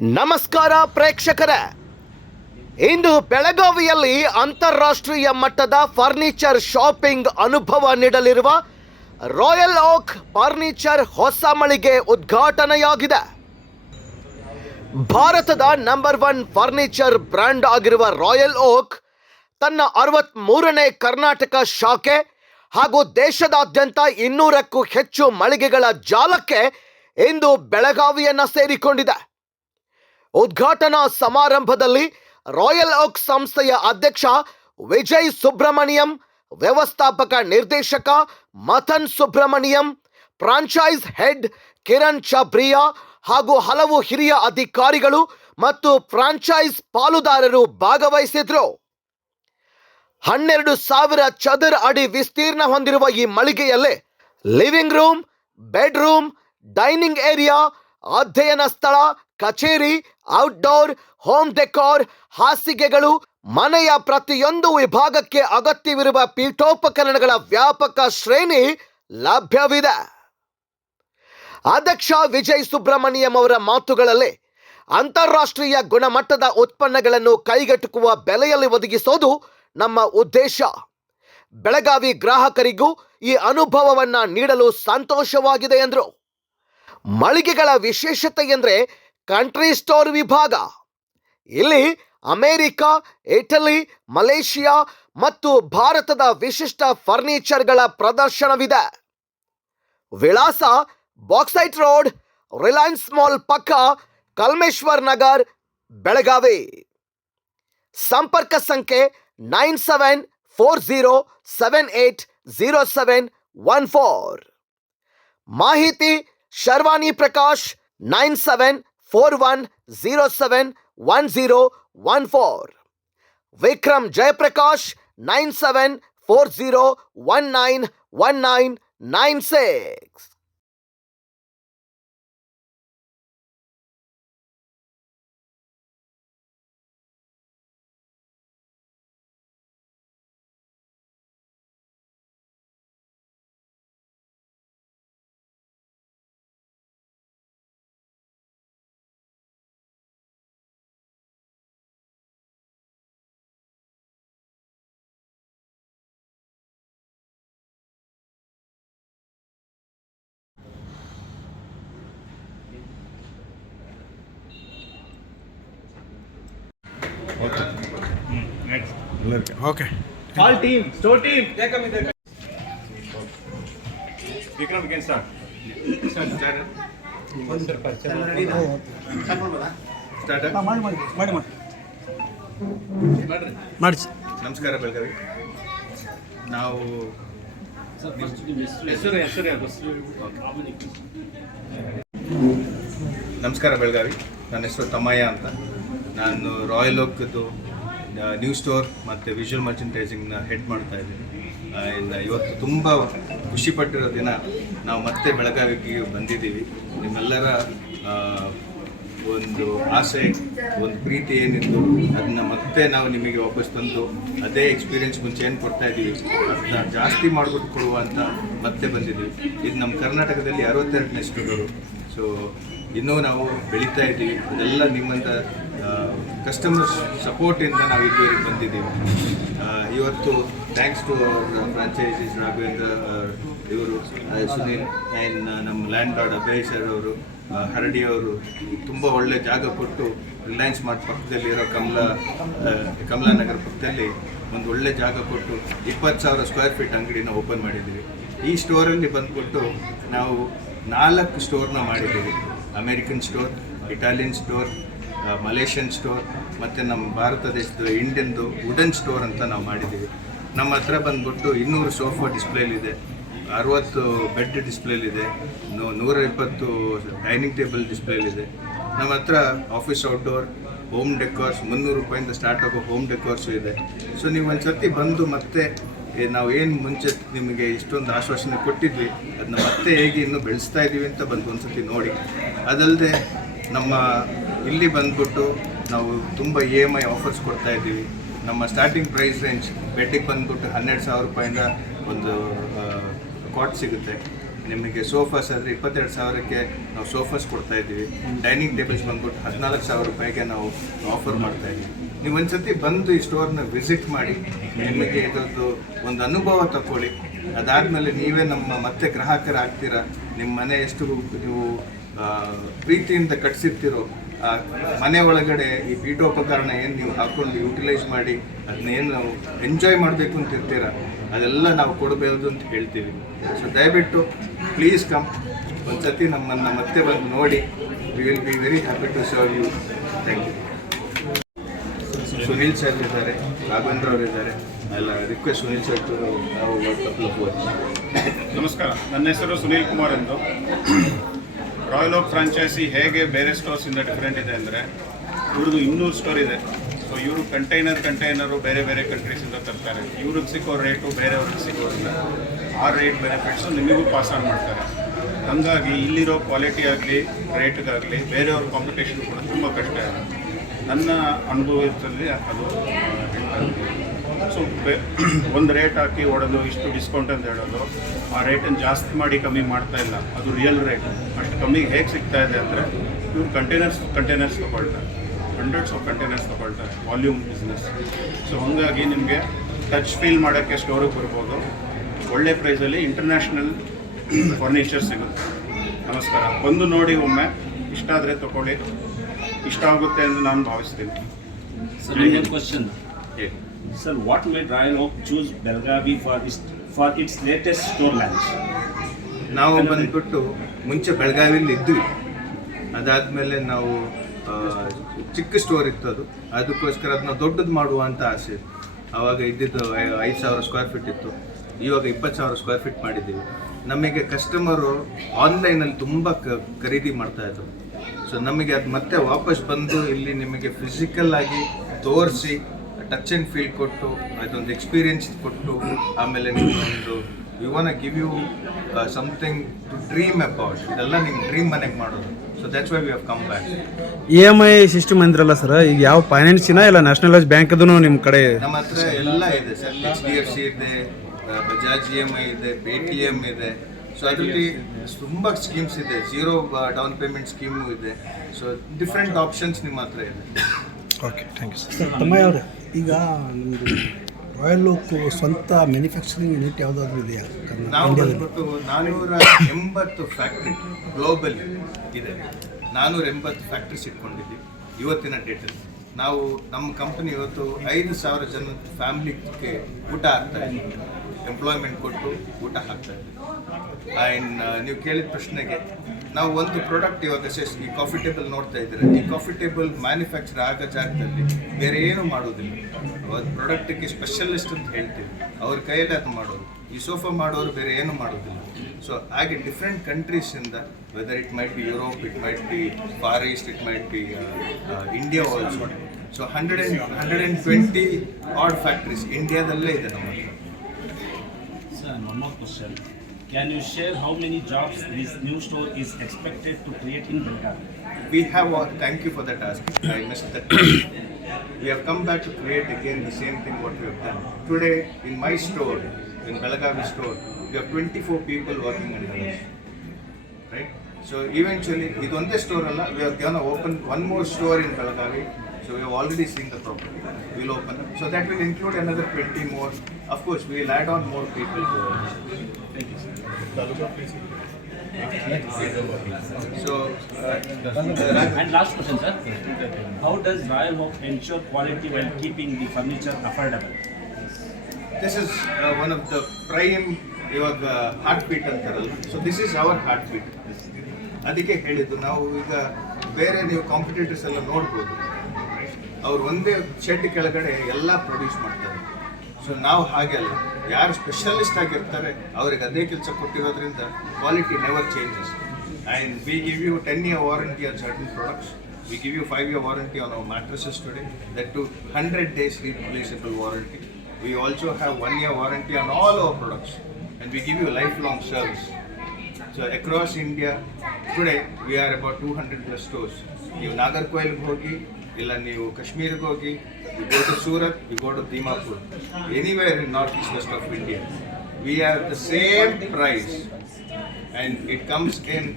ನಮಸ್ಕಾರ ಪ್ರೇಕ್ಷಕರ. ಇಂದು ಬೆಳಗಾವಿಯಲ್ಲಿ ಅಂತಾರಾಷ್ಟ್ರೀಯ ಮಟ್ಟದ ಫರ್ನಿಚರ್ ಶಾಪಿಂಗ್ ಅನುಭವ ನೀಡಲಿರುವ ರಾಯಲ್ ಓಕ್ ಫರ್ನಿಚರ್ ಹೊಸ ಮಳಿಗೆ ಉದ್ಘಾಟನೆಯಾಗಿದೆ. ಭಾರತದ ನಂಬರ್ ಒನ್ ಫರ್ನಿಚರ್ ಬ್ರ್ಯಾಂಡ್ ಆಗಿರುವ ರಾಯಲ್ ಓಕ್ ತನ್ನ ಅರವತ್ತ್ ಮೂರನೇ ಕರ್ನಾಟಕ ಶಾಖೆ ಹಾಗೂ ದೇಶದಾದ್ಯಂತ ಇನ್ನೂರಕ್ಕೂ ಹೆಚ್ಚು ಮಳಿಗೆಗಳ ಜಾಲಕ್ಕೆ ಇಂದು ಬೆಳಗಾವಿಯನ್ನು ಸೇರಿಕೊಂಡಿದೆ. ಉದ್ಘಾಟನಾ ಸಮಾರಂಭದಲ್ಲಿ ರಾಯಲ್ ಓಕ್ ಸಂಸ್ಥೆಯ ಅಧ್ಯಕ್ಷ ವಿಜಯ್ ಸುಬ್ರಹ್ಮಣ್ಯಂ, ವ್ಯವಸ್ಥಾಪಕ ನಿರ್ದೇಶಕ ಮಥನ್ ಸುಬ್ರಹ್ಮಣ್ಯಂ, ಫ್ರಾಂಚೈಸ್ ಹೆಡ್ ಕಿರಣ್ ಚಾಬ್ರಿಯಾ ಹಾಗೂ ಹಲವು ಹಿರಿಯ ಅಧಿಕಾರಿಗಳು ಮತ್ತು ಫ್ರಾಂಚೈಸ್ ಪಾಲುದಾರರು ಭಾಗವಹಿಸಿದ್ರು. ಹನ್ನೆರಡು ಸಾವಿರ ಚದರ ಅಡಿ ವಿಸ್ತೀರ್ಣ ಹೊಂದಿರುವ ಈ ಮಳಿಗೆಯಲ್ಲೇ living room, bedroom, dining area, ಅಧ್ಯಯನ ಸ್ಥಳ, ಕಚೇರಿ ಔಟ್ಡೋರ್ ಹೋಮ್ ಡೆಕೋರ್ ಹಾಸಿಗೆಗಳು, ಮನೆಯ ಪ್ರತಿಯೊಂದು ವಿಭಾಗಕ್ಕೆ ಅಗತ್ಯವಿರುವ ಪೀಠೋಪಕರಣಗಳ ವ್ಯಾಪಕ ಶ್ರೇಣಿ ಲಭ್ಯವಿದೆ. ಅಧ್ಯಕ್ಷ ವಿಜಯ್ ಸುಬ್ರಹ್ಮಣ್ಯಂ ಅವರ ಮಾತುಗಳಲ್ಲಿ ಅಂತಾರಾಷ್ಟ್ರೀಯ ಗುಣಮಟ್ಟದ ಉತ್ಪನ್ನಗಳನ್ನು ಕೈಗೆಟುಕುವ ಬೆಲೆಯಲ್ಲಿ ಒದಗಿಸೋದು ನಮ್ಮ ಉದ್ದೇಶ. ಬೆಳಗಾವಿ ಗ್ರಾಹಕರಿಗೂ ಈ ಅನುಭವವನ್ನು ನೀಡಲು ಸಂತೋಷವಾಗಿದೆ ಎಂದರು. ಮಳಿಗೆಗಳ ವಿಶೇಷತೆ ಎಂದರೆ ಕಂಟ್ರಿ ಸ್ಟೋರ್ ವಿಭಾಗ. ಇಲ್ಲಿ ಅಮೆರಿಕ, ಇಟಲಿ, ಮಲೇಷಿಯಾ ಮತ್ತು ಭಾರತದ ವಿಶಿಷ್ಟ ಫರ್ನಿಚರ್ಗಳ ಪ್ರದರ್ಶನವಿದೆ. ವಿಳಾಸ ಬಾಕ್ಸೈಟ್ ರೋಡ್ ರಿಲಯನ್ಸ್ ಮಾಲ್ ಪಕ್ಕ ಕಲ್ಮೇಶ್ವರ್ ನಗರ್, ಬೆಳಗಾವಿ. ಸಂಪರ್ಕ ಸಂಖ್ಯೆ nine seven four zero seven eight zero seven one four. ಮಾಹಿತಿ Sharvani Prakash nine seven four one zero seven one zero one four Vikram Jayaprakash nine seven four zero one nine one nine nine six okay sir start. Start. Start. ಮಾಡಿ ಮಾಡಿ ಮಾಡಿ ಮಾಡಿ. ಮಾಡಿ ನಮಸ್ಕಾರ ಬೆಳಗಾವಿ. ನಾವು ಹೆಸರು ಹೆಸರು? ನಮಸ್ಕಾರ ಬೆಳಗಾವಿ. ನನ್ನ ಹೆಸರು ತಮ್ಮಯ್ಯ ಅಂತ. ನಾನು ರಾಯಲ್ ಓಕ್ದು ನ್ಯೂ ಸ್ಟೋರ್ ಮತ್ತು ವಿಜುವಲ್ ಮರ್ಚೆಂಟೈಸಿಂಗ್ನ ಹೆಡ್ ಮಾಡ್ತಾ ಇದ್ದೀನಿ. ಇವತ್ತು ತುಂಬ ಖುಷಿಪಟ್ಟಿರೋ ದಿನ ನಾವು ಮತ್ತೆ ಬೆಳಗಾವಿಗೆ ಬಂದಿದ್ದೀವಿ. ನಿಮ್ಮೆಲ್ಲರ ಒಂದು ಆಸೆ, ಒಂದು ಪ್ರೀತಿ ಏನಿತ್ತು ಅದನ್ನ ಮತ್ತೆ ನಾವು ನಿಮಗೆ ವಾಪಸ್ ತಂದು ಅದೇ ಎಕ್ಸ್ಪೀರಿಯನ್ಸ್ ಮುಂಚೆ ಏನು ಕೊಡ್ತಾ ಇದ್ದೀವಿ ಅದನ್ನ ಜಾಸ್ತಿ ಮಾಡಿಬಿಟ್ಟು ಕೊಡುವ ಅಂತ ಮತ್ತೆ ಬಂದಿದ್ದೀವಿ. ಇದು ನಮ್ಮ ಕರ್ನಾಟಕದಲ್ಲಿ ಅರವತ್ತೆರಡನೇ ಸ್ಟೋರು ಸೊ ಇನ್ನೂ ನಾವು ಬೆಳೀತಾ ಇದ್ದೀವಿ. ಅದೆಲ್ಲ ನಿಮ್ಮಂಥ ಕಸ್ಟಮರ್ ಸಪೋರ್ಟಿಂದ ನಾವು ಇದುವರೆಗೆ ಬಂದಿದ್ದೀವಿ. ಇವತ್ತು thanks to our franchisees Raghavendra ಇವರು ಸುನೀಲ್ ಆ್ಯಂಡ್ ನಮ್ಮ ಲ್ಯಾಂಡ್ ಲಾರ್ಡ್ ಅಭಯ್ ಸರ್ ಅವರು ಹರಡಿ ಅವರು ತುಂಬ ಒಳ್ಳೆ ಜಾಗ ಕೊಟ್ಟು ರಿಲಯನ್ಸ್ ಮಾರ್ಟ್ ಪಕ್ಕದಲ್ಲಿರೋ ಕಮಲಾ ಕಮಲಾ ಕಮಲಾನಗರ ಪಕ್ಕದಲ್ಲಿ ಒಂದು ಒಳ್ಳೆ ಜಾಗ ಕೊಟ್ಟು ಇಪ್ಪತ್ತು ಸಾವಿರ ಸ್ಕ್ವೇರ್ ಫೀಟ್ ಅಂಗಡಿನ ಓಪನ್ ಮಾಡಿದ್ದೀವಿ. ಈ ಸ್ಟೋರಲ್ಲಿ ಬಂದ್ಬಿಟ್ಟು ನಾವು ನಾಲ್ಕು ಸ್ಟೋರ್ನ ಮಾಡಿದ್ದೀವಿ. American store Italian store Malaysian store ಮತ್ತು ನಮ್ಮ ಭಾರತ ದೇಶದ ಇಂಡಿಯನ್ದು ವುಡನ್ ಸ್ಟೋರ್ ಅಂತ ನಾವು ಮಾಡಿದ್ದೀವಿ. ನಮ್ಮ ಹತ್ರ ಬಂದ್ಬಿಟ್ಟು ಇನ್ನೂರು ಸೋಫಾ ಡಿಸ್ಪ್ಲೇಲಿದೆ ಅರವತ್ತು ಬೆಡ್ ಡಿಸ್ಪ್ಲೇಲಿದೆ ನೂರ ಇಪ್ಪತ್ತು ಡೈನಿಂಗ್ ಟೇಬಲ್ ಡಿಸ್ಪ್ಲೇಲಿದೆ ನಮ್ಮ ಹತ್ರ ಆಫೀಸ್ ಔಟ್ಡೋರ್ ಹೋಮ್ ಡೆಕೋರ್ಸ್ ಮುನ್ನೂರು ರೂಪಾಯಿಂದ ಸ್ಟಾರ್ಟ್ ಆಗೋ ಹೋಮ್ ಡೆಕೋರ್ಸು ಇದೆ. ಸೊ ನೀವು ಒಂದು ಸರ್ತಿ ಬಂದು ಮತ್ತೆ ನಾವು ಏನು ಮುಂಚೆ ನಿಮಗೆ ಇಷ್ಟೊಂದು ಆಶ್ವಾಸನೆ ಕೊಟ್ಟಿದ್ವಿ ಅದನ್ನ ಮತ್ತೆ ಹೇಗೆ ಇನ್ನೂ ಬೆಳೆಸ್ತಾ ಇದ್ದೀವಿ ಅಂತ ಬಂದು ಒಂದು ಸರ್ತಿ ನೋಡಿ. ಅದಲ್ಲದೆ ನಮ್ಮ ಇಲ್ಲಿ ಬಂದ್ಬಿಟ್ಟು ನಾವು ತುಂಬ ಇ ಎಂ ಐ ಆಫರ್ಸ್ ಕೊಡ್ತಾ ಇದ್ದೀವಿ. ನಮ್ಮ ಸ್ಟಾರ್ಟಿಂಗ್ ಪ್ರೈಸ್ ರೇಂಜ್ ಬೆಡ್ಡಿಗೆ ಬಂದ್ಬಿಟ್ಟು ಹನ್ನೆರಡು ಸಾವಿರ ರೂಪಾಯಿಂದ ಒಂದು ಕಾಟ್ ಸಿಗುತ್ತೆ. ನಿಮಗೆ ಸೋಫಾಸ್ ಆದರೆ ಇಪ್ಪತ್ತೆರಡು ಸಾವಿರಕ್ಕೆ ನಾವು ಸೋಫಾಸ್ ಕೊಡ್ತಾ ಇದ್ದೀವಿ. ಡೈನಿಂಗ್ ಟೇಬಲ್ಸ್ ಬಂದ್ಬಿಟ್ಟು ಹದಿನಾಲ್ಕು ಸಾವಿರ ರೂಪಾಯಿಗೆ ನಾವು ಆಫರ್ ಮಾಡ್ತಾ ಇದ್ದೀವಿ. ನೀವು ಒಂದ್ಸತಿ ಬಂದು ಈ ಸ್ಟೋರ್ನ ವಿಸಿಟ್ ಮಾಡಿ, ನಿಮಗೆ ಇದರದ್ದು ಒಂದು ಅನುಭವ ತಗೊಳ್ಳಿ ಅದಾದಮೇಲೆ ನೀವೇ ನಮ್ಮ ಮತ್ತೆ ಗ್ರಾಹಕರಾಗ್ತೀರಾ? ನಿಮ್ಮ ಮನೆ ಎಷ್ಟು ನೀವು ಪ್ರೀತಿಯಿಂದ ಕಟ್ಸಿರ್ತೀರೋ ಮನೆ ಒಳಗಡೆ ಈ ಪೀಠೋಪಕರಣ ಏನು ನೀವು ಹಾಕೊಂಡು ಯುಟಿಲೈಸ್ ಮಾಡಿ ಅದನ್ನೇನು ನಾವು ಎಂಜಾಯ್ ಮಾಡಬೇಕು ಅಂತ ಇರ್ತೀರ, ಅದೆಲ್ಲ ನಾವು ಕೊಡಬಹುದು ಅಂತ ಹೇಳ್ತೀವಿ. ಸೊ ದಯವಿಟ್ಟು ಪ್ಲೀಸ್ ಕಮ್ ಒಂದು ಸತಿ ನಮ್ಮನ್ನು ಮತ್ತೆ ಬಂದು ನೋಡಿ. We will be very happy to serve you thank you Sunil sir ಇದ್ದಾರೆ, ರಾಘವೇಂದ್ರ ಅವರು ಇದ್ದಾರೆ. ಎಲ್ಲ ರಿಕ್ವೆಸ್ಟ್ ಸುನೀಲ್ ಸರ್ ಟು ನಾವು ನಮಸ್ಕಾರ, ನನ್ನ ಹೆಸರು ಸುನೀಲ್ ಕುಮಾರ್ ಎಂದು. ರಾಯಲ್ ಓಕ್ ಫ್ರಾಂಚೈಸಿ ಹೇಗೆ ಬೇರೆ ಸ್ಟೋರ್ಸಿಂದ ಡಿಫ್ರೆಂಟ್ ಇದೆ ಅಂದರೆ, ಇವ್ರದ್ದು ಇನ್ನೂರು ಸ್ಟೋರ್ ಇದೆ. ಸೊ ಇವರು ಕಂಟೈನರ್ ಕಂಟೈನರು ಬೇರೆ ಬೇರೆ ಕಂಟ್ರೀಸಿಂದ ತರ್ತಾರೆ. ಇವ್ರಿಗೆ ಸಿಕ್ಕೋ ರೇಟು ಬೇರೆಯವ್ರಿಗೆ ಸಿಗೋದಿಲ್ಲ ಆ ರೇಟ್ ಬೆನಿಫಿಟ್ಸು ನಿಮಗೂ ಪಾಸ್ ಆನ್ ಮಾಡ್ತಾರೆ. ಹಾಗಾಗಿ ಇಲ್ಲಿರೋ ಕ್ವಾಲಿಟಿ ಆಗಲಿ ರೇಟ್ಗಾಗಲಿ ಬೇರೆಯವ್ರ ಕಾಂಪಿಟೇಷನ್ ಕೂಡ ತುಂಬ ಕಷ್ಟ ಇದೆ ನನ್ನ ಅನುಭವದಲ್ಲಿ ಅದು ಸೊ ಒಂದು ರೇಟ್ ಹಾಕಿ ಹೊಡೆದು ಇಷ್ಟು ಡಿಸ್ಕೌಂಟ್ ಅಂತ ಹೇಳೋದು ಆ ರೇಟನ್ನು ಜಾಸ್ತಿ ಮಾಡಿ ಕಮ್ಮಿ ಮಾಡ್ತಾ ಇಲ್ಲ. ಅದು ರಿಯಲ್ ರೇಟ್ ಅಷ್ಟು ಕಮ್ಮಿಗೆ ಹೇಗೆ ಸಿಗ್ತಾ ಇದೆ ಅಂದರೆ ಇವ್ರು ಕಂಟೈನರ್ಸ್ ಕಂಟೈನರ್ಸ್ ತೊಗೊಳ್ತಾರೆ. ಹಂಡ್ರೆಡ್ಸ್ ಆಫ್ ಕಂಟೈನರ್ಸ್ ತೊಗೊಳ್ತಾರೆ ವಾಲ್ಯೂಮ್ ಬಿಸ್ನೆಸ್ ಸೊ ಹಾಗಾಗಿ ನಿಮಗೆ ಟಚ್ ಫೀಲ್ ಮಾಡೋಕ್ಕೆ ಸ್ಟೋರಿಗೆ ಬರ್ಬೋದು. ಒಳ್ಳೆ ಪ್ರೈಸಲ್ಲಿ ಇಂಟರ್ನ್ಯಾಷನಲ್ ಫರ್ನಿಚರ್ ಸಿಗುತ್ತೆ. ನಮಸ್ಕಾರ. ಬಂದು ನೋಡಿ ಒಮ್ಮೆ. ಇಷ್ಟ ಆದರೆ ತೊಗೊಳ್ಳಿ. ಇಷ್ಟ ಆಗುತ್ತೆ ಅಂತ ನಾನು ಭಾವಿಸ್ತೀನಿ. Sir, Sir, what made Royal Oak choose Belgavi for its, for its latest store launch? ನಾವು ಬಂದ್ಬಿಟ್ಟು ಮುಂಚೆ ಬೆಳಗಾವಿಯಲ್ಲಿ ಇದ್ವಿ. ಅದಾದಮೇಲೆ ನಾವು ಚಿಕ್ಕ ಸ್ಟೋರ್ ಇತ್ತು ಅದು ಅದಕ್ಕೋಸ್ಕರ ಅದನ್ನ ದೊಡ್ಡದು ಮಾಡುವ ಅಂತ ಆಸೆ. ಆವಾಗ ಇದ್ದಿದ್ದು ಐದು ಸಾವಿರ ಸ್ಕ್ವೇರ್ ಫೀಟ್ ಇತ್ತು. ಇವಾಗ ಇಪ್ಪತ್ತು ಸಾವಿರ ಸ್ಕ್ವೇರ್ ಫೀಟ್ ಮಾಡಿದ್ದೀವಿ. ನಮಗೆ ಕಸ್ಟಮರು ಆನ್ಲೈನಲ್ಲಿ ತುಂಬ ಕ ಖರೀದಿ ಮಾಡ್ತಾ ಸೊ ನಮಗೆ ಅದು ಮತ್ತೆ ವಾಪಸ್ ಬಂದು ಇಲ್ಲಿ ನಿಮಗೆ ಫಿಸಿಕಲ್ ಆಗಿ ತೋರಿಸಿ ಟಚ್ ಅಂಡ್ ಫೀಲ್ ಕೊಟ್ಟು ಅದೊಂದು ಎಕ್ಸ್ಪೀರಿಯನ್ಸ್ ಕೊಟ್ಟು ಆಮೇಲೆ ನಿಮ್ಮೊಂದು you want give you something to dream about ಇದೆಲ್ಲ ನಿಮ್ಮ ಡ್ರೀಮ್ ಮನೆಗೆ ಮಾಡೋದು. So that's why we have come back E M I system ಅಂದ್ರಲ್ಲ ಸರ್ ಈಗ ಯಾವ ಫೈನಾನ್ಸಿನ ಇಲ್ಲ ನ್ಯಾಷನಲೈಸ್ ಬ್ಯಾಂಕ್ದು ನಿಮ್ಮ ಕಡೆ ನಮ್ಮ ಹತ್ರ ಎಲ್ಲ ಇದೆ sir H D F C ಇದೆ ಬಜಾಜ್ ಇ ಎಂ ಐ ಇದೆ ಪೇ ಟಿ ಎಂ ಇದೆ. ಸೊ ಅದರಲ್ಲಿ ತುಂಬ ಸ್ಕೀಮ್ಸ್ ಇದೆ. ಝೀರೋ ಡೌನ್ ಪೇಮೆಂಟ್ ಸ್ಕೀಮು ಇದೆ. ಸೊ ಡಿಫ್ರೆಂಟ್ ಆಪ್ಷನ್ಸ್ ನಿಮ್ಮ ಹತ್ರ ಇದೆ. Okay thank you sir Thammayya ಅವರೇ ಈಗ ನಮ್ಮದು ರಾಯಲ್ ಓಕ್ ಸ್ವಂತ ಮ್ಯಾನುಫ್ಯಾಕ್ಚರಿಂಗ್ ಯೂನಿಟ್ ಯಾವುದಾದ್ರೂ ಇದೆಯಾ ನಾವು ಇಂಡಿಯಾದಲ್ಲಿ ಬಂದ್ಬಿಟ್ಟು ನಾನೂರ ಎಂಬತ್ತು ಫ್ಯಾಕ್ಟ್ರಿ ಗ್ಲೋಬಲಿ ಇದೆ. ನಾನೂರ ಎಂಬತ್ತು ಫ್ಯಾಕ್ಟ್ರೀಸ್ ಇಟ್ಕೊಂಡಿದ್ದೀವಿ ಇವತ್ತಿನ ಡೇಟಲ್ಲಿ ನಾವು ನಮ್ಮ ಕಂಪನಿ ಇವತ್ತು ಐದು ಸಾವಿರ ಜನ ಫ್ಯಾಮಿಲಿಗೆ ಊಟ ಹಾಕ್ತಾ ಇದ್ದೀವಿ ಎಂಪ್ಲಾಯ್ಮೆಂಟ್ ಕೊಟ್ಟು ಊಟ ಹಾಕ್ತಾ ಇದ್ದೀವಿ ಆ್ಯಂಡ್ ನೀವು ಕೇಳಿದ ಪ್ರಶ್ನೆಗೆ ನಾವು ಒಂದು ಪ್ರಾಡಕ್ಟ್ ಇವಾಗ ಈ ಕಾಫಿ ಟೇಬಲ್ ನೋಡ್ತಾ ಇದ್ದೀರಾ? ಈ ಕಾಫಿ ಟೇಬಲ್ ಮ್ಯಾನುಫ್ಯಾಕ್ಚರ್ ಆಗೋ ಜಾಗದಲ್ಲಿ ಬೇರೆ ಏನು ಮಾಡೋದಿಲ್ಲ. ಅದು ಪ್ರಾಡಕ್ಟಿಗೆ ಸ್ಪೆಷಲಿಸ್ಟ್ ಅಂತ ಹೇಳ್ತೀವಿ. ಅವ್ರ ಕೈಯಲ್ಲಿ ಅದು ಮಾಡೋದು. ಈ ಸೋಫಾ ಮಾಡೋರು ಬೇರೆ ಏನು ಮಾಡೋದಿಲ್ಲ. ಸೊ ಹಾಗೆ different ಕಂಟ್ರೀಸಿಂದ whether it might be Europe it might be far east it might be India also so hundred and hundred and twenty odd factories ಇಂಡಿಯಾದಲ್ಲೇ ಇದೆ ನಮ್ಮ ಹತ್ರ. Can you share how many jobs this new store is expected to create in Belgavi? we have uh, thank you for that ask i missed that. We have come back to create again the same thing what we have done. Today in my store in belagavi store we have 24 people working under us right? So eventually idonde store we are going to open one more store in belagavi so we have already seen the problem. we'll open it. so that will include another 20 more of course we'll add on more people to it Thank you, sir. so uh, And last question, sir. How does Royal Oak ensure quality while keeping the furniture affordable? This is one of the prime ಇವಾಗ heartbeat ಅಂತಾರಲ್ಲ so this is our heartbeat ಅದಕ್ಕೆ ಹೇಳಿದ್ದು ನಾವು ಈಗ ಬೇರೆ ನೀವು competitors ಎಲ್ಲ ನೋಡ್ಬೋದು ಅವ್ರು ಒಂದೇ ಶೆಡ್ ಕೆಳಗಡೆ ಎಲ್ಲ ಪ್ರೊಡ್ಯೂಸ್ ಮಾಡ್ತಾರೆ. ಸೊ ನಾವು ಹಾಗೆ ಅಲ್ಲ. ಯಾರು ಸ್ಪೆಷಲಿಸ್ಟ್ ಆಗಿರ್ತಾರೆ, ಅವ್ರಿಗೆ ಅದೇ ಕೆಲಸ ಕೊಟ್ಟಿರೋದ್ರಿಂದ quality never changes and we give you ten year warranty on certain products we give you five year warranty on our mattresses today that two hundred days replaceable warranty we also have one year warranty on all our products and we give you lifelong service so across India today we are about two hundred plus stores ನೀವು ನಾಗರ್ಕೋಯಿಲ್ಗೆ ಹೋಗಿ ಇಲ್ಲ ನೀವು ಕಾಶ್ಮೀರಕ್ಕೆ ಹೋಗಿ you go to Surat you go to Dimapur anywhere in north east west of India we have the same price and it comes in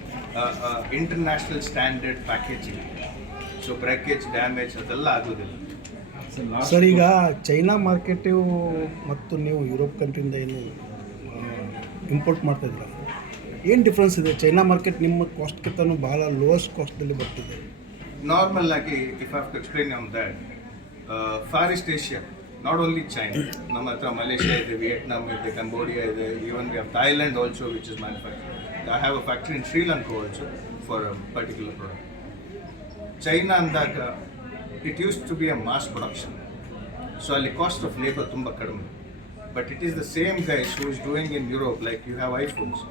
international standard international so packaging. Damage ಅದೆಲ್ಲ ಆಗೋದಿಲ್ಲ. Sir ಈಗ China market ಮತ್ತು ನೀವು Europe ಕಂಟ್ರಿಯಿಂದ ಏನು import ಮಾಡ್ತಾ ಇದ್ದೀರಾ? ಏನು difference ಇದೆ? ಚೈನಾ ಮಾರ್ಕೆಟ್ ನಿಮ್ಮ ಕಾಸ್ಟ್ಗಿಂತನೂ ಭಾಳ ಲೋಯೆಸ್ಟ್ ಕಾಸ್ಟಲ್ಲಿ ಬರ್ತಿದೆ. ನಾರ್ಮಲ್ ಆಗಿ if have to explain on that forest Asia not only China ನಮ್ಮ ಹತ್ರ ಮಲೇಷ್ಯಾ ಇದೆ ವಿಯೆಟ್ನಾಮ್ ಇದೆ ಕಂಬೋಡಿಯಾ ಇದೆ even we have Thailand also which is manufacture I have a factory in Sri Lanka also for a particular product China ಅಂದಾಗ it used to be a mass production so ಅಲ್ಲಿ cost of labour ತುಂಬ ಕಡಿಮೆ. But it is the same guys who is doing in Europe like you have iPhones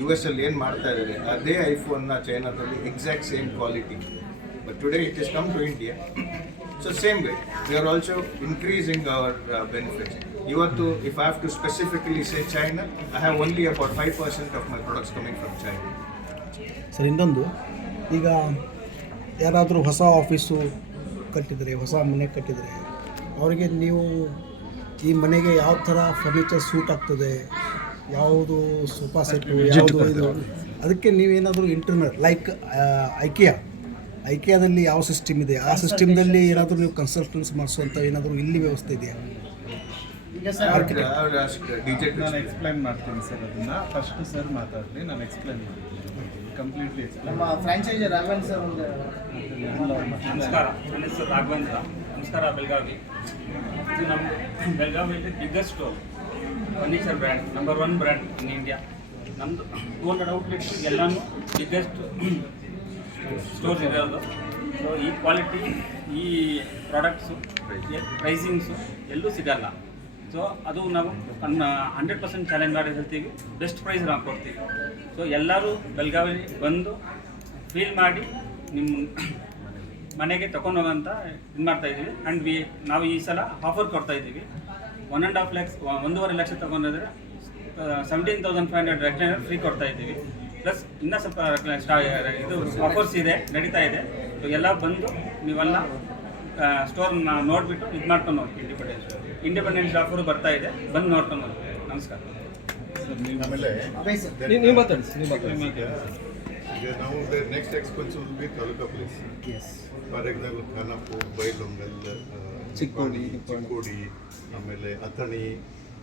U S ಅಲ್ಲಿ ಏನು ಮಾಡ್ತಾ ಇದ್ದಾರೆ ಅದೇ ಐಫೋನ್ನ ಚೈನಾದಲ್ಲಿ exact same quality but today it is come to India so same way we are also increasing our benefits ಇವತ್ತು if I have to specifically say China I have only about five percent of my products coming from China sir, ಇನ್ನೊಂದು, ಈಗ ಯಾರಾದರೂ ಹೊಸ office ಕಟ್ಟಿದರೆ, ಹೊಸ ಮನೆ ಕಟ್ಟಿದರೆ, ಅವರಿಗೆ ನೀವು ಈ ಮನೆಗೆ ಯಾವ ಥರ ಫರ್ನಿಚರ್ ಸೂಟ್ ಆಗ್ತದೆ ಯಾವುದು ಸೋಫಾ ಸೆಟ್ಟು ಯಾವುದು ಇದು. ಅದಕ್ಕೆ ನೀವೇನಾದರೂ ಇಂಟರ್ನಲ್ ಲೈಕ್ ಐಕಿಯಾ ಐಕಿಯಾದಲ್ಲಿ ಯಾವ ಸಿಸ್ಟಮ್ ಇದೆ? ಆ ಸಿಸ್ಟಮ್ದಲ್ಲಿ ಏನಾದರೂ ನೀವು ಕನ್ಸಲ್ಟೆನ್ಸ್ ಮಾಡಿಸುವಂಥ ಏನಾದರೂ ಇಲ್ಲಿ ವ್ಯವಸ್ಥೆ ಇದೆಯಾ? ಡಿಜೆಟ್ ನಾನು ಎಕ್ಸ್ಪ್ಲೈನ್ ಮಾಡ್ತೀನಿ ಸರ್ ಅದನ್ನ. ಫಸ್ಟ್ ಸರ್ ಮಾತಾಡಲಿ ನಾನು ಎಕ್ಸ್ಪ್ಲೈನ್ ಮಾಡ್ತೀನಿ. ಕಂಪ್ಲೀಟ್ಲಿ ನಮ್ಮ ಫ್ರಾಂಚೈಸಿ ರಾಘವನ್ ಸರ್ ಒಂದು ನಮಸ್ಕಾರ. ನನ್ನ ಹೆಸರು ರಾಘವೇಂದ್ರ. ನಮಸ್ಕಾರ ಬೆಳಗಾವಿ. ಇದು ನಮ್ಮ ಬೆಳಗಾವಿಯಲ್ಲಿ biggest furniture brand number one brand in India ನಮ್ಮದು ಟೂ ಹಂಡ್ರೆಡ್ ಔಟ್ಲೆಟ್ಸ್ ಎಲ್ಲನೂ ಬಿಗ್ಗೆಸ್ಟ್ ಸ್ಟೋರ್ಸ್ ಇರೋದು ಸೊ ಈ ಕ್ವಾಲಿಟಿ ಈ ಪ್ರಾಡಕ್ಟ್ಸು ಪ್ರೈಸಿಂಗ್ಸು ಎಲ್ಲೂ ಸಿಗಲ್ಲ. ಸೊ ಅದು ನಾವು ಹಂಡ್ರೆಡ್ ಪರ್ಸೆಂಟ್ ಚಾಲೆಂಜ್ ಮಾಡಿ ಹೇಳ್ತೀವಿ. ಬೆಸ್ಟ್ ಪ್ರೈಸ್ ನಾವು ಕೊಡ್ತೀವಿ. ಸೊ ಎಲ್ಲರೂ ಬೆಳಗಾವಿ ಬಂದು ಫೀಲ್ ಮಾಡಿ ನಿಮ್ಮ ಮನೆಗೆ ತಗೊಂಡು ಹೋಗೋಂತ ಇದು ಮಾಡ್ತಾಯಿದ್ದೀವಿ ಆ್ಯಂಡ್ ವಿ ನಾವು ಈ ಸಲ ಆಫರ್ ಕೊಡ್ತಾ ಇದ್ದೀವಿ. ಒನ್ ಆ್ಯಂಡ್ ಹಾಫ್ ಲ್ಯಾಕ್ಸ್ ಒಂದೂವರೆ ಲಕ್ಷ ತಗೊಂಡ್ರೆ seventeen thousand five hundred recliner free ಕೊಡ್ತಾ ಇದ್ದೀವಿ. ಪ್ಲಸ್ ಇನ್ನೂ ಸ್ವಲ್ಪ ಇದು ಆಫರ್ಸ್ ಇದೆ ನಡೀತಾ ಇದೆ. ಸೊ ಎಲ್ಲ ಬಂದು ನೀವೆಲ್ಲ ಸ್ಟೋರ್ನ ನೋಡಿಬಿಟ್ಟು ಇದು ಮಾಡ್ಕೊಂಡು ಹೋಗಿ ಇಂಡಿಪೆಂಡೆನ್ಸ್ ಇಂಡಿಪೆಂಡೆನ್ಸ್ ಆಫರು ಬರ್ತಾ ಇದೆ ಬಂದು ನೋಡ್ಕೊಂಡು ಹೋಗಿ. ನಮಸ್ಕಾರ. ನಾವು next expense will be taluka place for example Khanapur Bailhongal Chikkodi Chikkodi. ಆಮೇಲೆ ಅಥಣಿ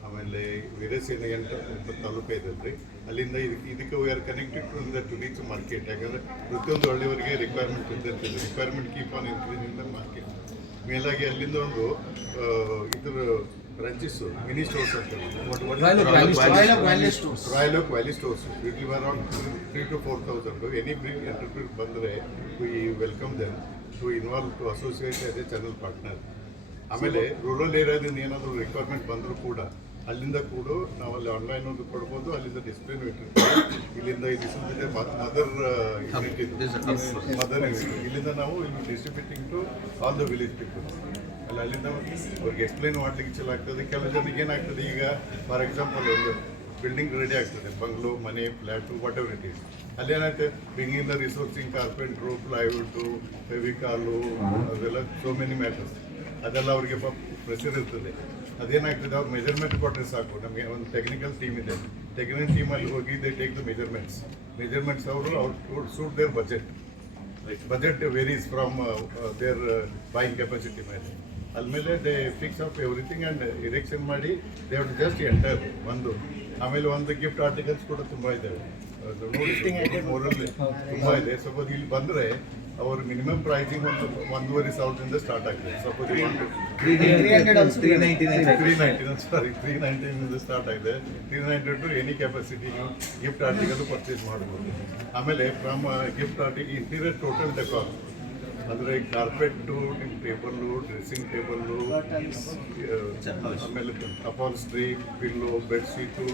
ಆಮೇಲೆ ವೀರಸೇನೆ ಅಂತ ತಾಲೂಕು ಇದೆ ಅಲ್ರಿ ಅಲ್ಲಿಂದ ಇದಕ್ಕೆ ಇದಕ್ಕೆ we are connected to the to reach market ಯಾಕಂದರೆ ಪ್ರತಿಯೊಂದು ಹಳ್ಳಿಯವರಿಗೆ requirement ಇದ್ದಿರ್ತದೆ requirement keep on increase the market ಮೇಲಾಗಿ ಅಲ್ಲಿಂದ ಒಂದು ಇದ್ರ ಬ್ರಾಂಚಸ್ ಮಿನಿ ಸ್ಟೋರ್ಸ್ ಅಂತ ರಾಯಲ್ ಓಕ್ ವ್ಯಾಲಿ ಸ್ಟೋರ್ಸ್ ಇಟ್ಲಿ ಬರ್ around three to four thousand any big enterprise ಬಂದರೆ we welcome them to involve to associate ಅದೇ ಎ ಚಾನಲ್ ಪಾರ್ಟ್ನರ್ ಆಮೇಲೆ ರೂರಲ್ ಏರಿಯಾದಿಂದ ಏನಾದರೂ ರಿಕ್ವೈರ್ಮೆಂಟ್ ಬಂದರೂ ಕೂಡ ಅಲ್ಲಿಂದ ಕೂಡ ನಾವು ಅಲ್ಲಿ ಆನ್ಲೈನ್ ಒಂದು ಕೊಡ್ಬೋದು ಅಲ್ಲಿಂದ ಡಿಸ್ಪ್ಲೇನು ಇಟ್ಟಿರ್ತೀವಿ ಇಲ್ಲಿಂದ ಇದು. ಮದರ್ ಮದರ್ ಇಲ್ಲಿಂದ ನಾವು ಇಲ್ಲಿ distributing to all the village people ಅಲ್ಲಿ ಅಲ್ಲಿಂದ ಅವ್ರಿಗೆ ಎಕ್ಸ್ಪ್ಲೈನ್ ಮಾಡ್ಲಿಕ್ಕೆ ಚಲೋ ಆಗ್ತದೆ. ಕೆಲವು ಜನರಿಗೆ ಏನಾಗ್ತದೆ ಈಗ ಫಾರ್ ಎಕ್ಸಾಂಪಲ್ ಒಂದು ಬಿಲ್ಡಿಂಗ್ ರೆಡಿ ಆಗ್ತದೆ. ಬಂಗ್ಲೋ ಮನೆ flat whatever it is ಅಲ್ಲಿ ಏನಾಗ್ತದೆ ಬಿಂಗಿಂದ ರಿಸೋರ್ಸಿಂಗ್ ಕಾರ್ಪೆಂಟ್ರು ಪ್ಲೈವುಡ್ಡು ಫೆವಿಕಾಲು ಅದೆಲ್ಲ ಸೋ ಮೆನಿ ಮ್ಯಾಟರ್ಸ್ ಅದೆಲ್ಲ ಅವರಿಗೆ ಪ್ರೆಷರ್ ಇರ್ತದೆ. ಅದೇನಾಗ್ತದೆ ಅವ್ರು ಮೆಜರ್ಮೆಂಟ್ ಕೊಟ್ಟರೆ ಸಾಕು. ನಮಗೆ ಒಂದು ಟೆಕ್ನಿಕಲ್ ಟೀಮ್ ಇದೆ. ಟೆಕ್ನಿಕಲ್ ಟೀಮಲ್ಲಿ ಹೋಗಿ they take the measurements measurements ಅವರು ಅವ್ರು suit their budget budget varies from their buying capacity ಮೇಲೆ. ಅಲ್ಮೇಲೆ they fix off everything and erection ಮಾಡಿ they have to just enter ಒಂದು. ಆಮೇಲೆ ಒಂದು ಗಿಫ್ಟ್ ಆರ್ಟಿಕಲ್ಸ್ ಕೂಡ ತುಂಬ ಇದ್ದಾವೆ ತುಂಬ ಇದೆ. ಸಪೋಸ್ ಇಲ್ಲಿ ಬಂದರೆ ಅವ್ರ ಮಿನಿಮಮ್ ಪ್ರೈಸಿಂಗ್ ಒಂದು ಒಂದೂವರೆ ಸಾವಿರದಿಂದ ಸ್ಟಾರ್ಟ್ ಆಗ್ತದೆ suppose three ninety nine three ninety sorry three ನೈಂಟಿನಿಂದ start ಆಗಿದೆ. Three ninety to any capacity ನೀವು ಗಿಫ್ಟ್ ಆರ್ಟಿಕಲ್ ಪರ್ಚೇಸ್ ಮಾಡ್ಬೋದು. ಆಮೇಲೆ from gift article interior total decor ಅಂದರೆ ಕಾರ್ಪೆಟ್ಟು ಟೇಬಲ್ಲು ಡ್ರೆಸ್ಸಿಂಗ್ ಟೇಬಲ್ಲು ಆಮೇಲೆ upholstery pillow bedsheet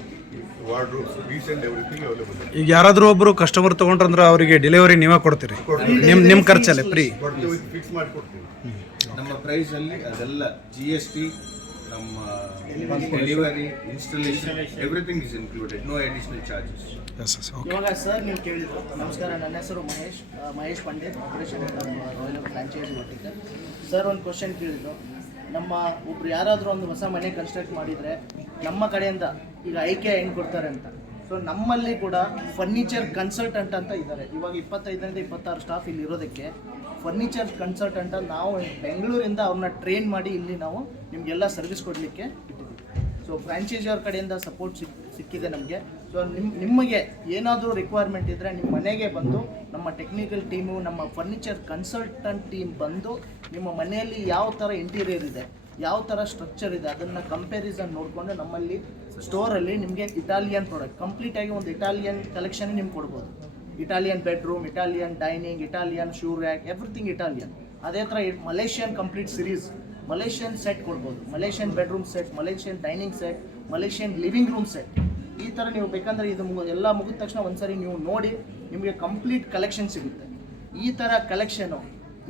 wardrobes each and everything available ಇದೆ. ಈಗ ಯಾರಾದರೂ ಒಬ್ಬರು ಕಸ್ಟಮರ್ ತೊಗೊಂಡ್ರಂದ್ರೆ ಅವರಿಗೆ ಡೆಲಿವರಿ ನೀವೇ ಕೊಡ್ತೀರಿ? ನಿಮ್ಮ ನಿಮ್ಮ ಖರ್ಚಲ್ಲೇ ಫ್ರೀ. ಕೊಡ್ತೀವಿ ಫಿಕ್ಸ್ ಮಾಡಿಕೊಡ್ತೀವಿ. ನಮ್ಮ ಪ್ರೈಸ್ ಅಲ್ಲಿ ಅದೆಲ್ಲ ಜಿ ಎಸ್ ಟಿ ನಮ್ಮ delivery installation everything is included no additional charges yes yes okay ಇವಾಗ ಸರ್ ನೀವು ಕೇಳಿದ್ರು ನಮಸ್ಕಾರ ನನ್ನ ಹೆಸರು Mahesh Mahesh Pandit operation Royal franchise sir ಒಂದು ಕ್ವಶನ್ ಕೇಳಿದ್ರು ನಮ್ಮ ಒಬ್ರು ಯಾರಾದರೂ ಒಂದು ಹೊಸ ಮನೆ ಕನ್ಸ್ಟ್ರಕ್ಟ್ ಮಾಡಿದರೆ ನಮ್ಮ ಕಡೆಯಿಂದ ಈಗ ಐಕೆ ಹೆಂಗೆ ಕೊಡ್ತಾರೆ ಅಂತ. ಸೊ ನಮ್ಮಲ್ಲಿ ಕೂಡ ಫರ್ನಿಚರ್ ಕನ್ಸಲ್ಟೆಂಟ್ ಅಂತ ಇದ್ದಾರೆ. ಇವಾಗ ಇಪ್ಪತ್ತೈದರಿಂದ ಇಪ್ಪತ್ತಾರು ಸ್ಟಾಫ್ ಇಲ್ಲಿ ಇರೋದಕ್ಕೆ ಫರ್ನಿಚರ್ ಕನ್ಸಲ್ಟೆಂಟ್ ನಾವು ಬೆಂಗಳೂರಿಂದ ಅವ್ರನ್ನ ಟ್ರೈನ್ ಮಾಡಿ ಇಲ್ಲಿ ನಾವು ನಿಮಗೆಲ್ಲ ಸರ್ವಿಸ್ ಕೊಡಲಿಕ್ಕೆ ಇಟ್ಟಿದ್ದೀವಿ. ಸೊ ಫ್ರಾಂಚೈಸಿ ಅವ್ರ ಕಡೆಯಿಂದ ಸಪೋರ್ಟ್ ಸಿಕ್, ಸಿಕ್ಕಿದೆ ನಮಗೆ. ಸೊ ನಿಮ್ಮ ನಿಮಗೆ ಏನಾದರೂ ರಿಕ್ವೈರ್ಮೆಂಟ್ ಇದ್ದರೆ ನಿಮ್ಮ ಮನೆಗೆ ಬಂದು ನಮ್ಮ ಟೆಕ್ನಿಕಲ್ ಟೀಮು ನಮ್ಮ ಫರ್ನಿಚರ್ ಕನ್ಸಲ್ಟೆಂಟ್ ಟೀಮ್ ಬಂದು ನಿಮ್ಮ ಮನೆಯಲ್ಲಿ ಯಾವ ಥರ ಇಂಟೀರಿಯರ್ ಇದೆ, ಯಾವ ಥರ ಸ್ಟ್ರಕ್ಚರ್ ಇದೆ ಅದನ್ನು ಕಂಪ್ಯಾರಿಸನ್ ನೋಡಿಕೊಂಡು ನಮ್ಮಲ್ಲಿ ಸ್ಟೋರಲ್ಲಿ ನಿಮಗೆ ಇಟಾಲಿಯನ್ ಪ್ರಾಡಕ್ಟ್ ಕಂಪ್ಲೀಟಾಗಿ ಒಂದು ಇಟಾಲಿಯನ್ ಕಲೆಕ್ಷನ್ ನಿಮ್ಗೆ ಕೊಡ್ಬೋದು. Italian bedroom Italian dining Italian shoe rack everything Italian ಅದೇ ಥರ Malaysian complete series Malaysian set ಕೊಡ್ಬೋದು. Malaysian bedroom set Malaysian dining set Malaysian living room set ಈ ಥರ ನೀವು ಬೇಕಂದರೆ ಇದು ಎಲ್ಲ ಮುಗಿದ ತಕ್ಷಣ ಒಂದ್ಸರಿ ನೀವು ನೋಡಿ, ನಿಮಗೆ ಕಂಪ್ಲೀಟ್ ಕಲೆಕ್ಷನ್ ಸಿಗುತ್ತೆ. ಈ ಥರ ಕಲೆಕ್ಷನು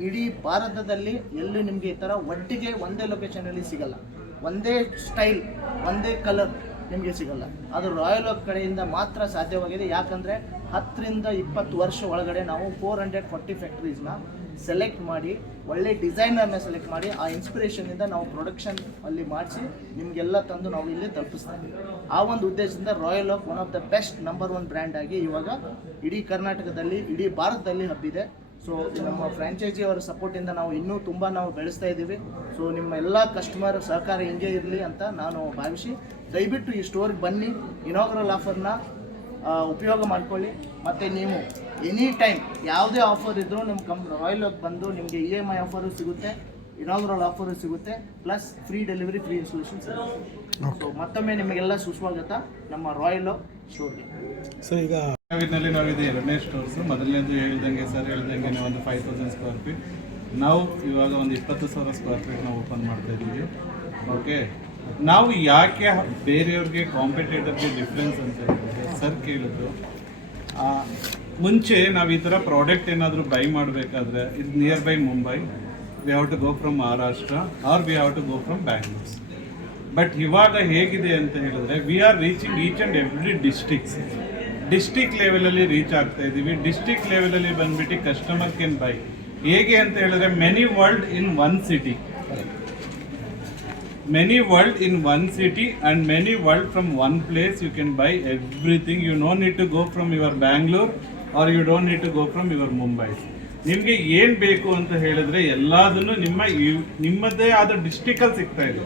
ಇಡೀ ಭಾರತದಲ್ಲಿ ಎಲ್ಲೂ ನಿಮಗೆ ಈ ಥರ ಒಟ್ಟಿಗೆ ಒಂದೇ ಲೊಕೇಶನಲ್ಲಿ ಸಿಗಲ್ಲ. ಒಂದೇ ಸ್ಟೈಲ್ ಒಂದೇ ಕಲರ್ ನಿಮಗೆ ಸಿಗಲ್ಲ. ಅದು ರಾಯಲ್ ಓಕ್ ಕಡೆಯಿಂದ ಮಾತ್ರ ಸಾಧ್ಯವಾಗಿದೆ. ಯಾಕಂದರೆ ಹತ್ತರಿಂದ ಇಪ್ಪತ್ತು ವರ್ಷ ಒಳಗಡೆ ನಾವು ಫೋರ್ ಹಂಡ್ರೆಡ್ ಫಾರ್ಟಿ ಫ್ಯಾಕ್ಟ್ರೀಸ್ನ ಸೆಲೆಕ್ಟ್ ಮಾಡಿ, ಒಳ್ಳೆ ಡಿಸೈನರ್ನ ಸೆಲೆಕ್ಟ್ ಮಾಡಿ, ಆ ಇನ್ಸ್ಪಿರೇಷನಿಂದ ನಾವು ಪ್ರೊಡಕ್ಷನ್ ಅಲ್ಲಿ ಮಾಡಿಸಿ, ನಿಮಗೆಲ್ಲ ತಂದು ನಾವು ಇಲ್ಲಿ ತಲುಪಿಸ್ತಾ ಇದ್ದೀವಿ. ಆ ಒಂದು ಉದ್ದೇಶದಿಂದ Royal Oak one of the best number one brand ಆಗಿ ಇವಾಗ ಇಡೀ ಕರ್ನಾಟಕದಲ್ಲಿ, ಇಡೀ ಭಾರತದಲ್ಲಿ ಹಬ್ಬಿದೆ. ಸೊ ನಮ್ಮ ಫ್ರಾಂಚೈಸಿ ಅವರ ಸಪೋರ್ಟಿಂದ ನಾವು ಇನ್ನೂ ತುಂಬ ನಾವು ಬೆಳೆಸ್ತಾ ಇದ್ದೀವಿ. ಸೊ ನಿಮ್ಮ ಎಲ್ಲ ಕಸ್ಟಮರ್ ಸಹಕಾರ ಹಿಂಗೆ ಇರಲಿ ಅಂತ ನಾನು ಭಾವಿಸಿ ದಯವಿಟ್ಟು ಈ ಸ್ಟೋರ್ಗೆ ಬನ್ನಿ ಇನಾಗ್ರಲ್ ಆಫರ್ನ ಉಪಯೋಗ ಮಾಡ್ಕೊಳ್ಳಿ. ಮತ್ತು ನೀವು ಎನಿ ಟೈಮ್ ಯಾವುದೇ ಆಫರ್ ಇದ್ದರೂ ನಿಮ್ಮ ಕಂಪ್ ರಾಯಲ್ ಬಂದು ನಿಮಗೆ ಇ ಎಂ ಐ ಆಫರು ಸಿಗುತ್ತೆ ಇನಾಗ್ರಲ್ ಆಫರು ಸಿಗುತ್ತೆ plus free delivery free installation ಸಿಗುತ್ತೆ. ಸೊ ಮತ್ತೊಮ್ಮೆ ನಿಮಗೆಲ್ಲ ಸುಸ್ವಾಗತ ನಮ್ಮ ರಾಯಲ್ ಸ್ಟೋರ್ಗೆ ಸೊ ಈಗ ಬೆಳಗಾವಿನಲ್ಲಿ ನಾವು ಎರಡನೇ ಸ್ಟೋರ್ಸು. ಮೊದಲನೇದು ಹೇಳ್ದಂಗೆ ಸರ್ ಹೇಳಿದಂಗೆ ಒಂದು ಫೈವ್ ತೌಸಂಡ್ ಸ್ಕ್ವೇರ್ ಫೀಟ್ ನಾವು ಇವಾಗ ಒಂದು ಇಪ್ಪತ್ತು ಸಾವಿರ ಸ್ಕ್ವೇರ್ ಫೀಟ್ ನಾವು ಓಪನ್ ಮಾಡ್ತಾ ಇದ್ದೀವಿ. ಓಕೆ ನಾವು ಯಾಕೆ ಬೇರೆಯವ್ರಿಗೆ ಕಾಂಪಿಟೇಟರ್ಗೆ ಡಿಫ್ರೆನ್ಸ್ ಅಂತ ಹೇಳಿದ್ರೆ ಸರ್ ಕೇಳಿದ್ರು ಮುಂಚೆ ನಾವು ಈ ಥರ ಪ್ರಾಡಕ್ಟ್ ಏನಾದರೂ ಬೈ ಮಾಡಬೇಕಾದ್ರೆ ಇದು nearby Mumbai we have to go from Maharashtra or we have to go from Bangalores but ಇವಾಗ ಹೇಗಿದೆ ಅಂತ ಹೇಳಿದ್ರೆ we are reaching each and every districts district ಲೆವೆಲಲ್ಲಿ ರೀಚ್ ಆಗ್ತಾ ಇದ್ದೀವಿ ಡಿಸ್ಟಿಕ್ ಲೆವೆಲಲ್ಲಿ ಬಂದ್ಬಿಟ್ಟು ಕಸ್ಟಮರ್ ಕೆನ್ ಬೈ ಹೇಗೆ ಅಂತ ಹೇಳಿದ್ರೆ many world in one city many world in one city and many world from one place you can buy everything you no need to go from your Bangalore or you don't need to go from your Mumbai ನಿಮಗೆ ಏನು ಬೇಕು ಅಂತ ಹೇಳಿದ್ರೆ ಎಲ್ಲದನ್ನು ನಿಮ್ಮ you- ನಿಮ್ಮದೇ ಆದ ಡಿಸ್ಟಿಕಲ್ಲಿ ಸಿಗ್ತಾ ಇದೆ.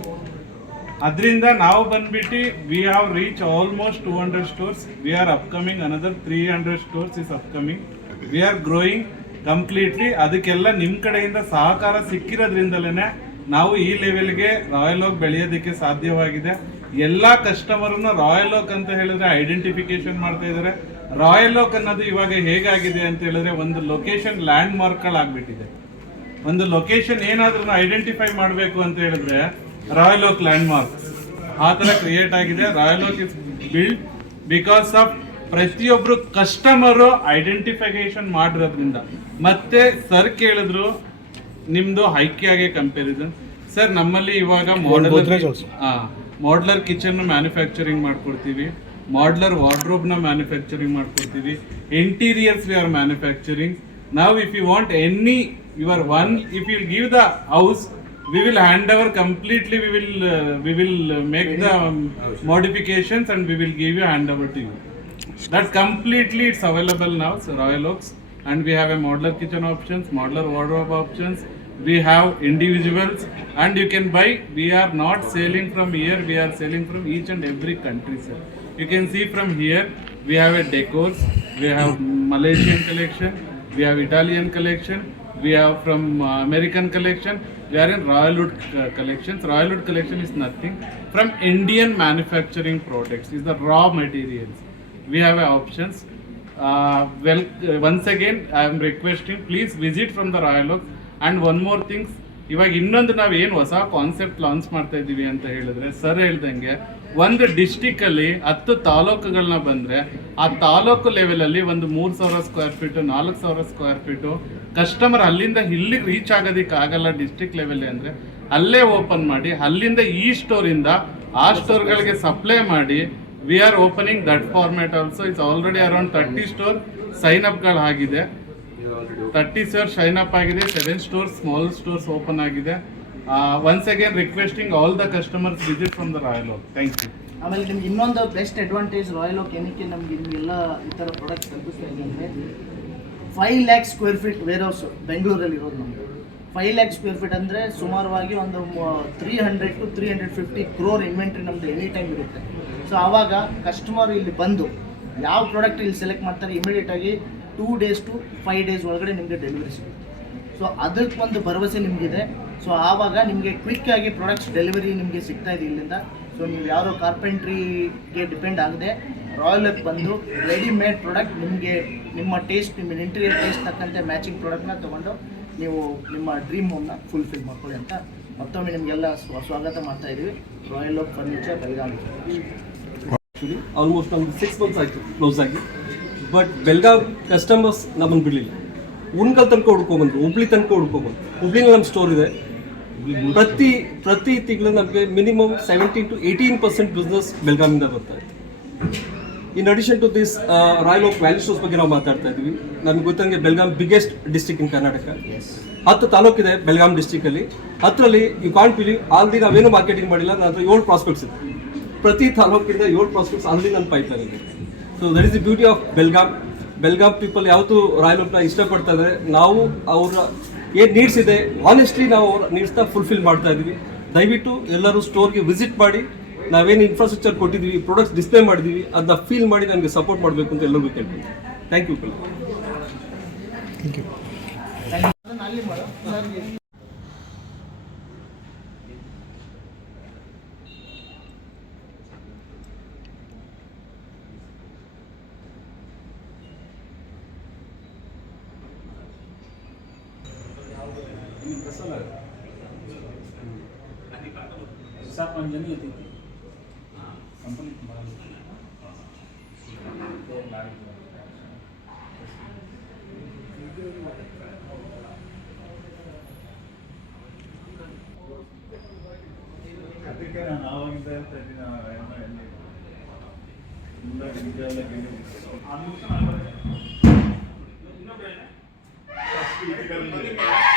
ಅದರಿಂದ ನಾವು ಬಂದ್ಬಿಟ್ಟು we have reach almost two hundred stores we are upcoming another three hundred stores is upcoming we are growing completely ಅದಕ್ಕೆಲ್ಲ ನಿಮ್ಮ ಕಡೆಯಿಂದ ಸಹಕಾರ ಸಿಕ್ಕಿರೋದ್ರಿಂದಲೇ ನಾವು ಈ ಲೆವೆಲ್ಗೆ ರಾಯಲ್ ಓಕ್ ಬೆಳೆಯೋದಕ್ಕೆ ಸಾಧ್ಯವಾಗಿದೆ. ಎಲ್ಲ ಕಸ್ಟಮರ್ನ ರಾಯಲ್ ಓಕ್ ಅಂತ ಹೇಳಿದ್ರೆ ಐಡೆಂಟಿಫಿಕೇಶನ್ ಮಾಡ್ತಾ ಇದ್ದಾರೆ. ರಾಯಲ್ ಓಕ್ ಅನ್ನೋದು ಇವಾಗ ಹೇಗಾಗಿದೆ ಅಂತ ಹೇಳಿದ್ರೆ ಒಂದು ಲೊಕೇಶನ್ ಲ್ಯಾಂಡ್ ಮಾರ್ಕ್ಗಳಾಗ್ಬಿಟ್ಟಿದೆ ಒಂದು ಲೊಕೇಶನ್ ಏನಾದ್ರೂ ಐಡೆಂಟಿಫೈ ಮಾಡಬೇಕು ಅಂತ ಹೇಳಿದ್ರೆ ರಾಯಲ್ ಓಕ್ ಲ್ಯಾಂಡ್ ಮಾರ್ಕ್ ಆ ಥರ ಕ್ರಿಯೇಟ್ ಆಗಿದೆ. Royal Oak is build because of ಪ್ರತಿಯೊಬ್ರು ಕಸ್ಟಮರು ಐಡೆಂಟಿಫಿಕೇಶನ್ ಮಾಡಿರೋದ್ರಿಂದ. ಮತ್ತೆ ಸರ್ ಕೇಳಿದ್ರು ನಿಮ್ದು ಆಗೇ ಕಂಪ್ಯಾರಿಸನ್ ಸರ್ ನಮ್ಮಲ್ಲಿ ಇವಾಗ ಮಾಡಲರ್. ಮಾಡ್ಲರ್ ಕಿಚನ್ ಮ್ಯಾನುಫ್ಯಾಕ್ಚರಿಂಗ್ ಮಾಡ್ಕೊಡ್ತೀವಿ. ಮಾಡ್ಲರ್ನ ಮ್ಯಾನುಫ್ಯಾಕ್ಚರಿಂಗ್ ಮಾಡ್ಕೊಡ್ತೀವಿ. ಇಂಟೀರಿಯರ್ಸ್ ವಿ ಆರ್ ಮ್ಯಾನುಫ್ಯಾಕ್ಚರಿಂಗ್ ನಾವು if you want any your one if you give the house we will hand over completely. We will uh, we will uh, make the um, oh, modifications and we will give you handover to you. That completely it's available now so royal oaks. And we have a modular kitchen options modular wardrobe options. We have individuals. And you can buy we are not selling from here we are selling from each and every country sir. You can see from here we have a decors. We have malaysian collection. We have italian collection. We have from uh, american collection. We are in Royalwood uh, collections. Royal Wood collection is nothing from Indian manufacturing products. Is the raw materials. We have uh, options. Uh, well, uh, once again, I am requesting please visit from the Royal Oak. And one more thing, ಇವಾಗ ಇನ್ನೊಂದು ನಾವು ಏನು ಹೊಸ concept launch ಮಾಡ್ತಾ ಇದ್ದೀವಿ ಅಂತ ಹೇಳಿದ್ರೆ sir ಹೇಳ್ದಂಗೆ ಒಂದು ಡಿಸ್ಟಿಕಲ್ಲಿ ಹತ್ತು ತಾಲೂಕುಗಳನ್ನ ಬಂದರೆ ಆ ತಾಲೂಕು ಲೆವೆಲಲ್ಲಿ ಒಂದು ಮೂರು ಸಾವಿರ ಸ್ಕ್ವೇರ್ ಫೀಟು ನಾಲ್ಕು ಸಾವಿರ ಸ್ಕ್ವೇರ್ ಫೀಟು ಕಸ್ಟಮರ್ ಅಲ್ಲಿಂದ ಇಲ್ಲಿಗೆ ರೀಚ್ ಆಗೋದಕ್ಕೆ ಆಗಲ್ಲ ಡಿಸ್ಟ್ರಿಕ್ಟ್ ಲೆವೆಲ್ ಅಂದರೆ, ಅಲ್ಲೇ ಓಪನ್ ಮಾಡಿ, ಅಲ್ಲಿಂದ ಈ ಸ್ಟೋರಿಂದ ಆ ಸ್ಟೋರ್ಗಳಿಗೆ ಸಪ್ಲೈ ಮಾಡಿ we are opening that format also it's already around thirty store sign ಅಪ್ಗಳಾಗಿದೆ thirty sir sign up ಆಗಿದೆ seven stores small stores open ಆಗಿದೆ. Once again requesting all the customers visit from the Royal Oak thank you ಆಮೇಲೆ ನಿಮ್ಗೆ ಇನ್ನೊಂದು best advantage royal oak ಏನಕ್ಕೆ ನಮ್ಗೆ ಎಲ್ಲ ಈ ಥರ ಪ್ರಾಡಕ್ಟ್ಸ್ ತಲುಪಿಸ್ತಾ ಇದೆ ಅಂದರೆ five lakh square feet warehouse ಬೆಂಗಳೂರಲ್ಲಿ ಇರೋದು ನಮ್ಮದು ಫೈವ್ ಲ್ಯಾಕ್ ಸ್ಕ್ವೇರ್ ಫೀಟ್ ಅಂದರೆ ಸುಮಾರವಾಗಿ ಒಂದು three hundred to three hundred fifty crore inventory ನಮ್ಮದು ಎನಿ ಟೈಮ್ ಇರುತ್ತೆ. ಸೊ ಆವಾಗ ಕಸ್ಟಮರ್ ಇಲ್ಲಿ ಬಂದು ಯಾವ ಪ್ರಾಡಕ್ಟ್ ಇಲ್ಲಿ ಸೆಲೆಕ್ಟ್ ಮಾಡ್ತಾರೆ ಇಮಿಡಿಯೇಟ್ ಆಗಿ two days to five days ಒಳಗಡೆ ನಿಮಗೆ ಡೆಲಿವರಿ ಸಿಗುತ್ತೆ. ಸೊ ಅದಕ್ಕೆ ಒಂದು ಭರವಸೆ ನಿಮಗಿದೆ. ಸೊ ಆವಾಗ ನಿಮಗೆ ಕ್ವಿಕ್ಕಾಗಿ ಪ್ರಾಡಕ್ಟ್ಸ್ ಡೆಲಿವರಿ ನಿಮಗೆ ಸಿಗ್ತಾ ಇದೆ ಇಲ್ಲಿಂದ. ಸೊ ನೀವು ಯಾರೋ ಕಾರ್ಪೆಂಟ್ರಿಗೆ ಡಿಪೆಂಡ್ ಆಗದೆ ರಾಯಲ್ ಬಂದು ರೆಡಿಮೇಡ್ ಪ್ರಾಡಕ್ಟ್ ನಿಮಗೆ ನಿಮ್ಮ ಟೇಸ್ಟ್ ನಿಮ್ಮ ಇಂಟೀರಿಯರ್ ಟೇಸ್ಟ್ ತಕ್ಕಂತೆ ಮ್ಯಾಚಿಂಗ್ ಪ್ರಾಡಕ್ಟ್ನ ತೊಗೊಂಡು ನೀವು ನಿಮ್ಮ ಡ್ರೀಮ್ ಹೋಮ್ನ ಫುಲ್ಫಿಲ್ ಮಾಡ್ಕೊಳ್ಳಿ ಅಂತ ಮತ್ತೊಮ್ಮೆ ನಿಮಗೆಲ್ಲ ಸ್ವಾಗತ ಮಾಡ್ತಾ ಇದ್ದೀವಿ. Royal Oak furniture Belagavi almost ನಮ್ಗೆ ಸಿಕ್ಸ್ ಮಂತ್ಸ್ ಆಯಿತು ಕ್ಲೋಸ್ ಆಗಿ. ಬಟ್ ಬೆಳಗಾವಿ ಕಸ್ಟಮರ್ಸ್ ನಮ್ಮನ್ನು ಬಿಡಲಿಲ್ಲ. ಉಣ್ಕಲ್ ತನಕ ಹುಡ್ಕೊಬಂದು ಹುಬ್ಳಿ ತನಕ ಹುಡ್ಕೊಬಂದು ಹುಬ್ಳಿನ ನಮ್ಮ ಸ್ಟೋರ್ ಇದೆ. ಪ್ರತಿ ಪ್ರತಿ ತಿಂಗಳು ನಮಗೆ minimum seventeen to eighteen percent business ಬೆಳಗಾವಿಂದ ಬರ್ತಾ ಇದೆ in addition to this Royal Oak Valley stores ಬಗ್ಗೆ ನಾವು ಮಾತಾಡ್ತಾ ಇದ್ವಿ. ನಮ್ಗೆ ಗೊತ್ತಂಗೆ Belgaum biggest district in Karnataka ಹತ್ತು ತಾಲೂಕಿದೆ ಬೆಳಗಾಂ ಡಿಸ್ಟಿಕಲ್ಲಿ ಹತ್ತರಲ್ಲಿ ಯು ಕಾಂಟ್ ಬಿಲೀವ್ ಆಲ್ದಿ ನಾವೇನು ಮಾರ್ಕೆಟಿಂಗ್ ಮಾಡಿಲ್ಲ ನಾನು ಹತ್ರ ಏಳು ಪ್ರಾಸ್ಪೆಕ್ಟ್ಸ್ ಇದೆ ಪ್ರತಿ ತಾಲೂಕಿಂದ ಏಳು ಪ್ರಾಸ್ಪೆಕ್ಟ್ಸ್ ಆಲ್ದಿ ನನ್ನ ಪೈಪ್ಲೈನ್ ಇದೆ. So that is the beauty of Belgaum Belgaum people ಯಾವತ್ತು ರಾಯಲ್ ಓಕ್ನ ಇಷ್ಟಪಡ್ತಾ ಇದ್ದಾರೆ. ನಾವು ಅವರ ಏನು ನೀಡ್ಸ್ ಇದೆ ಆನೆಸ್ಟ್ಲಿ ನಾವು ಅವ್ರ ನೀಡ್ಸ್ನ ಫುಲ್ಫಿಲ್ ಮಾಡ್ತಾ ಇದ್ದೀವಿ. ದಯವಿಟ್ಟು ಎಲ್ಲರೂ ಸ್ಟೋರ್ಗೆ ವಿಸಿಟ್ ಮಾಡಿ. ನಾವೇನು ಇನ್ಫ್ರಾಸ್ಟ್ರಕ್ಚರ್ ಕೊಟ್ಟಿದ್ದೀವಿ ಪ್ರಾಡಕ್ಟ್ಸ್ ಡಿಸ್ಪ್ಲೇ ಮಾಡಿದ್ದೀವಿ ಅದನ್ನ ಫೀಲ್ ಮಾಡಿ ನನಗೆ ಸಪೋರ್ಟ್ ಮಾಡಬೇಕು ಅಂತ ಎಲ್ಲರಿಗೂ ಕೇಳ್ತೀನಿ. ಥ್ಯಾಂಕ್ ಯು ಥ್ಯಾಂಕ್ ಅಲ್ಲಿ Thank you.